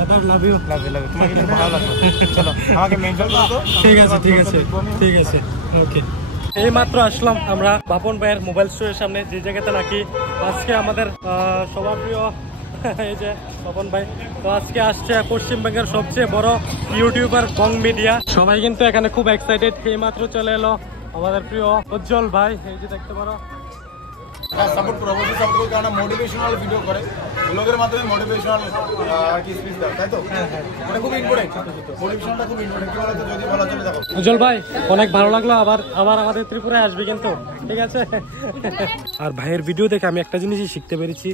দাদা love you তোমাকে কিন্তু ভালো লাগবে। চলো আমাকে মেনশন করো তো। ঠিক আছে ঠিক আছে ওকে। এই মাত্র আসলাম আমরা বাপন ভাইয়ের মোবাইল স্টোরের সামনে, যে জায়গাতে নাকি আজকে আমাদের সবার প্রিয় এই যে বাপন ভাই, তো আজকে আসছে পশ্চিমবঙ্গের সবচেয়ে বড় ইউটিউবার বং মিডিয়া। সবাই কিন্তু এখানে খুব এক্সাইটেড। এই মাত্র চলে এলো আমাদের প্রিয় উজ্জ্বল ভাই, এই যে দেখতে পারো। সাপোর্ট করো, অবশ্যই সাপোর্ট করো, কারণ মোটিভেশনাল ভিডিও করে, ব্লগের মাধ্যমে মোটিভেশনাল আর কি স্পিচ দাও, তাই তো? এটা খুব ইম্পর্টেন্ট, মোটিভেশনটা খুব ইম্পর্টেন্ট। কি বলতো, যদি বলা চলে দেখো উজ্জ্বল ভাই অনেক ভালো লাগলো, আবার আমাদের ত্রিপুরায় আসবে কিন্তু, ঠিক আছে? আর ভাইয়ের ভিডিও দেখে আমি একটা জিনিসই শিখতে পেরেছি।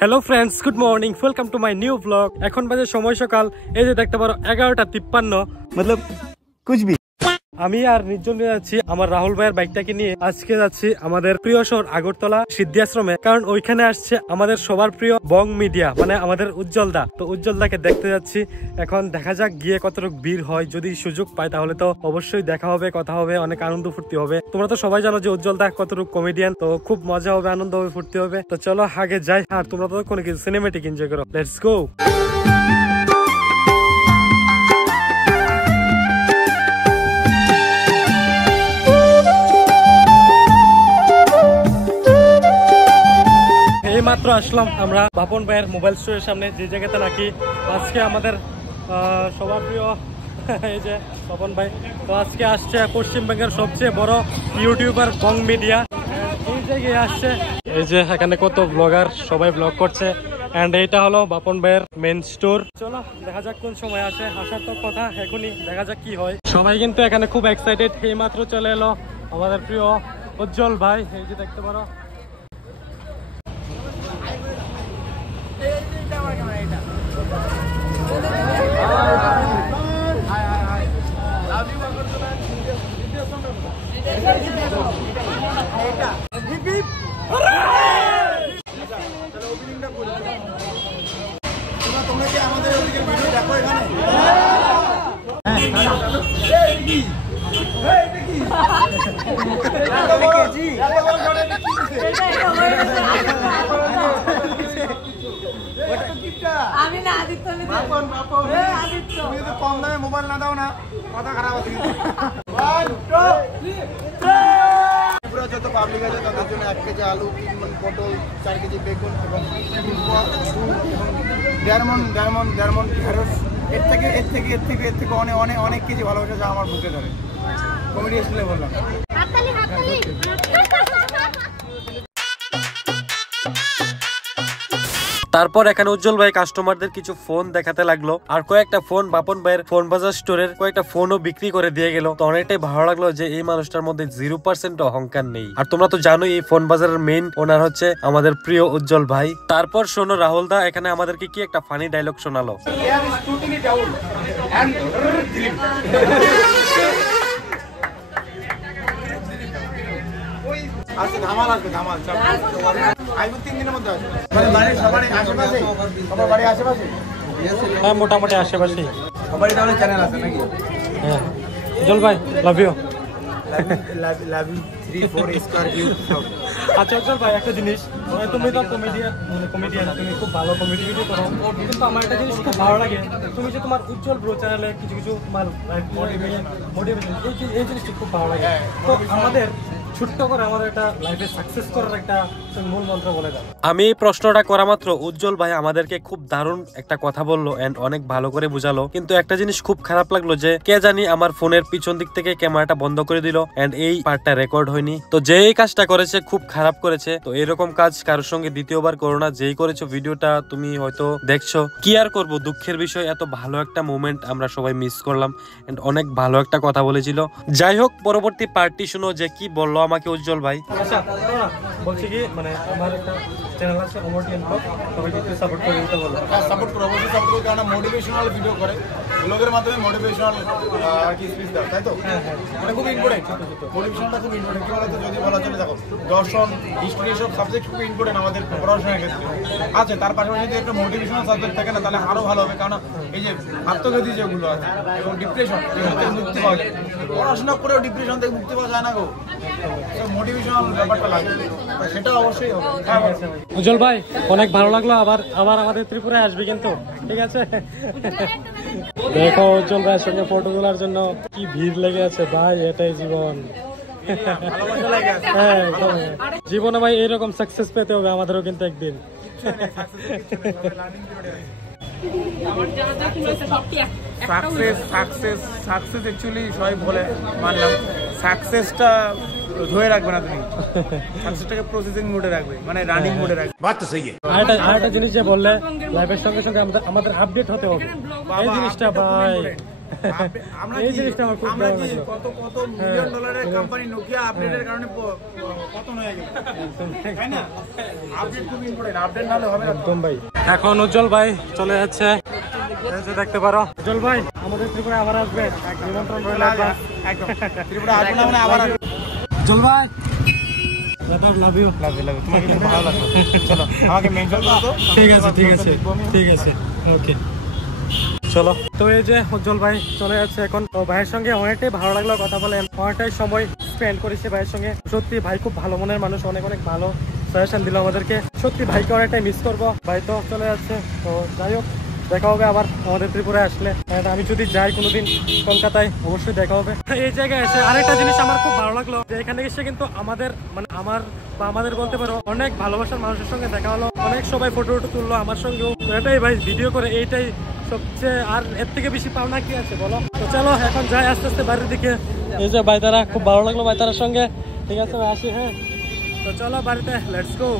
Hello friends, good morning, welcome to my new blog. এখন বাজে সময় সকাল, এই যে দেখতে পারো 11:53, মতলব কুচবি। আমি আর নির্জন যাচ্ছি আমার রাহুল ভাইয়ের বাইকটাকে নিয়ে। আজকে যাচ্ছি আমাদের প্রিয় শহর আগরতলা সিদ্ধি আশ্রমে, কারণ ওইখানে আসছে আমাদের সবার প্রিয় বং মিডিয়া, মানে আমাদের উজ্জ্বল দা। তো উজ্জ্বল দাকে দেখতে যাচ্ছি। এখন দেখা যাক গিয়ে কতটুকু ভিড় হয়। যদি সুযোগ পাই তাহলে তো অবশ্যই দেখা হবে, কথা হবে, অনেক আনন্দ ফুর্তি হবে। তোমরা তো সবাই জানো যে উজ্জ্বল দা কতটুকু কমেডিয়ান, তো খুব মজা হবে, আনন্দ হবে, ফুর্তি হবে। তো চলো আগে যাই, আর তোমরা তো কোনো কিছু সিনেমেটিক এনজয় করো। Let's go. এই মাত্র আসলাম আমরা বাপন ভাইয়ের মোবাইল স্টোরের সামনে, যে জায়গাতে নাকি আজকে আমাদের সবার প্রিয় এই যে বাপন ভাই, তো আজকে আসছে পশ্চিমবঙ্গের সবচেয়ে বড় ইউটিউবার বং মিডিয়া। এই জায়গায় আসছে, এই যে এখানে কত ব্লগার সবাই ব্লগ করছে। এন্ড এইটা হলো বাপন ভাইয়ের মেন স্টোর। চলো দেখা যাক কোন সময় আসে, আসার তো কথা এখনই, দেখা যাক কি হয়। সবাই কিন্তু এখানে খুব এক্সাইটেড। এই মাত্র চলে এলো আমাদের প্রিয় উজ্জ্বল ভাই, এই যে দেখতে পারো। তোমরা কি আমাদের ওদিকের ভিডিও দেখো এখানে? আমি না আদিত্য, তুমি যদি কম দামে মোবাইল না দাও না, কথা খারাপ আছে। যত পাবলিক আছে তাদের জন্য 1 কেজি আলু, 3 মণ পটল, 4 কেজি বেগুন এবং 1.5 মণ ঢেঁড়স। এর থেকে অনেক কিছু ভালোবাসা যা আমার বুকে ধরে। কমেডি স্টাইলে বললাম। তারপর এখানে উজ্জ্বল ভাই কাস্টমারদের কিছু ফোন দেখাতে লাগলো, আর কয়েকটা ফোন বাপন ভাইয়ের ফোন বাজার স্টোরের কয়েকটা ফোনও বিক্রি করে দিয়ে গেল। তো অনেকটাই ভালো লাগলো যে এই মানুষটার মধ্যে 0% অহংকার নেই। আর তোমরা তো জানোই এই ফোন বাজারের মেইন ওনার হচ্ছে আমাদের প্রিয় উজ্জ্বল ভাই। তারপর শোনো রাহুল দা এখানে আমাদেরকে কি একটা ফানি ডায়লগ শোনালো। ধামাল আসবে, ধামাল। আইবো 3 দিনের মধ্যে আসবে। বাড়ির সবার আশেপাশে, সবার বাড়ির আশেপাশে, হ্যাঁ মোটামুটি আশেপাশে সবারই তাহলে চ্যানেল আছে নাকি? হ্যাঁ উজ্জ্বল ভাই love you. Love you 3 4 square Q. আচ্ছা উজ্জ্বল ভাই একটা জিনিস, তুমি তো কমেডিয়ান, তুমি খুব ভালো কমেডি ভিডিও করো, কিন্তু আমার একটা জিনিস খুব ভালো লাগে, তুমি যে তোমার উজ্জ্বল ব্রো চ্যানেলে কিছু তোমার মোটিভেশন, এই জিনিসটা খুব ভালো লাগে। তো আমাদের ছোট্ট করে আমাদের একটা লাইফে সাকসেস করার একটা মূল মন্ত্র বলে দাও। আমি এই প্রশ্নটা করা মাত্র উজ্জ্বল ভাই আমাদেরকে খুব দারুণ একটা কথা বললো এন্ড অনেক ভালো করে বুঝালো, কিন্তু একটা জিনিস খুব খারাপ লাগলো যে কে জানি আমার ফোনের পিছন দিক থেকে ক্যামেরাটা বন্ধ করে দিল এন্ড এই পার্টটা রেকর্ড হয়নি। তো যে এই কাজটা করেছে খুব খারাপ করেছে। তো এরকম কাজ কারোর সঙ্গে দ্বিতীয়বার করো না। যেই করেছো ভিডিওটা তুমি হয়তো দেখছো, কি আর করবো, দুঃখের বিষয়, এত ভালো একটা মোমেন্ট আমরা সবাই মিস করলাম এন্ড অনেক ভালো একটা কথা বলেছিল। যাই হোক, পরবর্তী পার্টি শুনো যে কি বললো আমাকে উজ্জ্বল ভাই। আচ্ছা বলছি কি, মানে আমার একটা চ্যানেল আছে অমরটিয়ান ব্লগ, সবাইকে একটু সাপোর্ট করে দিতে বলো। সাপোর্ট করো, অবশ্যই সাপোর্ট করো, কারণ মোটিভেশনাল ভিডিও করে, ব্লগের মাধ্যমে মোটিভেশনাল আর কি স্পিচ দাও, তাই তো? এটা খুব ইম্পর্টেন্ট, মোটিভেশনটা খুব ইম্পর্টেন্ট। কি বলতো, যদি বলা চলে দেখো দর্শন, হিস্ট্রি, এসব সাবজেক্ট খুব ইম্পর্টেন্ট আমাদের পড়াশোনার ক্ষেত্রে। আচ্ছা, তার পাশাপাশি যদি একটা মোটিভেশনাল সাবজেক্ট থাকে না, তাহলে আরো ভালো হবে। কারণ এই যে আত্মগতি যেগুলো আছে এবং ডিপ্রেশন, এগুলো থেকে মুক্তি পাওয়া যায়। পড়াশোনা করেও ডিপ্রেশন থেকে মুক্তি পাওয়া যায় না গো, মোটিভেশনাল ব্যাপারটা লাগে, সেটা অবশ্যই হবে। উজ্জ্বল ভাই অনেক ভালো লাগলো, আবার আবার আমাদের ত্রিপুরায় আসবে কিন্তু, ঠিক আছে? দেখো উজ্জ্বল ভাইয়ের সঙ্গে ফটো তোলার জন্য কি ভিড় লেগে আছে ভাই, এটাই জীবন। হ্যাঁ একদম। জীবনে ভাই এরকম সাকসেস পেতে হবে আমাদেরও কিন্তু একদিন। সাকসেস অ্যাকচুয়ালি সবাই বলে, মানলাম সাকসেসটা ধরে রাখবে না তুমি, সাকসেসটাকে প্রসেসিং মোডে রাখবে, মানে রানিং মোডে রাখবে। বাত তো সহি আরেকটা জিনিস যে বললে লাইফের সঙ্গে সঙ্গে আমাদের আপডেট হতে হবে, এই জিনিসটা ভাই, এই জিনিসটা আমার খুব আমরা যে কত কত মিলিয়ন ডলারের কোম্পানি নোকিয়া আপডেটের কারণে পতন হয়ে গেল, তাই না? আপডেট খুব ইম্পর্টেন্ট, আপডেট না হলে হবে না একদম ভাই। এখন উজ্জ্বল ভাই চলে যাচ্ছে, দেখতে পারো। উজ্জ্বল ভাই আমাদের ত্রিপুরা আবার আসবে, নিমন্ত্রণ রইল একবার। একদম ত্রিপুরা আসবে না মানে আবার আসবে। উজ্জ্বল ভাই লাভ ইউ। তোমাকে কিন্তু ভালো লাগলো, চলো আমাকে মেনশন করো তো। ঠিক আছে ঠিক আছে ঠিক আছে, ওকে চলো। তো এই যে উজ্জ্বল ভাই চলে যাচ্ছে এখন, তো ভাইয়ের সঙ্গে অনেকটাই ভালো লাগলো কথা বলে, অনেকটাই সময় স্পেন্ড করেছি ভাইয়ের সঙ্গে। সত্যি ভাই খুব ভালো মনের মানুষ, অনেক অনেক ভালো সাজেশন দিল আমাদেরকে, সত্যি ভাইকে অনেকটাই মিস করবো। ভাই তো চলে যাচ্ছে, তো যাই হোক দেখা হবে আবার আমাদের ত্রিপুরায় আসলে, আমি যদি যাই কোনোদিন কলকাতায় অবশ্যই দেখা হবে। এই জায়গায় এসে আরেকটা জিনিস আমার খুব ভালো লাগলো, যে এখানে এসে কিন্তু আমাদের মানে আমাদের বলতে পারো অনেক ভালোবাসার মানুষের সঙ্গে দেখা হলো, অনেক সবাই ফটো তুললো আমার সঙ্গেও, তো এটাই ভাই ভিডিও করে এইটাই সবচেয়ে, আর এর থেকে বেশি পাওনা কি আছে বলো? তো চলো এখন যাই আস্তে আস্তে বাড়ির দিকে। এই যে বাইতারা, খুব ভালো লাগলো বাইতারার সঙ্গে, ঠিক আছে আসি, হ্যাঁ তো চলো বাড়িতে, লেটস গো।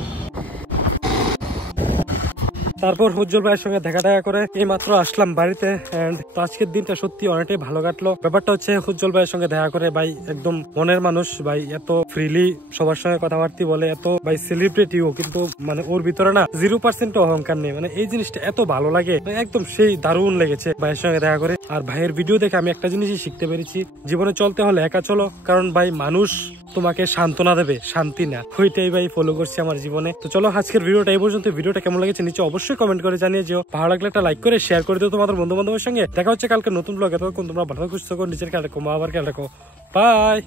তারপর উজ্জ্বল ভাইয়ের সঙ্গে দেখা করে এই মাত্র আসলাম বাড়িতে, এন্ড তো আজকের দিনটা সত্যি অনেকটাই ভালো কাটলো। ব্যাপারটা হচ্ছে উজ্জ্বল ভাইয়ের সঙ্গে দেখা করে ভাই একদম মনের মানুষ ভাই, এত ফ্রিলি সবার সঙ্গে কথাবার্তা বলে, এত ভাই সেলিব্রিটিও, কিন্তু মানে ওর ভিতরে না 0% অহংকার নেই, মানে এই জিনিসটা এত ভালো লাগে, একদম সেই দারুণ লেগেছে ভাইয়ের সঙ্গে দেখা করে। আর ভাইয়ের ভিডিও দেখে আমি একটা জিনিসই শিখতে পেরেছি, জীবনে চলতে হলে একা চলো, কারণ ভাই মানুষ তোমাকে সান্ত্বনা দেবে, শান্তি না, ওইটাই ভাই ফলো করছি আমার জীবনে। তো চলো আজকের ভিডিওটা এই পর্যন্ত। ভিডিওটা কেমন লেগেছে নিচে অবশ্যই কমেন্ট করে জানিয়ে যেও, ভালো লাগলে একটা লাইক করে শেয়ার করে দিও তোমাদের বন্ধু বান্ধবের সঙ্গে। দেখা হচ্ছে কালকে নতুন ব্লগে, তখন তোমরা ভালো খুশি থাকো, নিচের খেয়াল রাখো, মা আবার খেয়াল রাখো, বাই।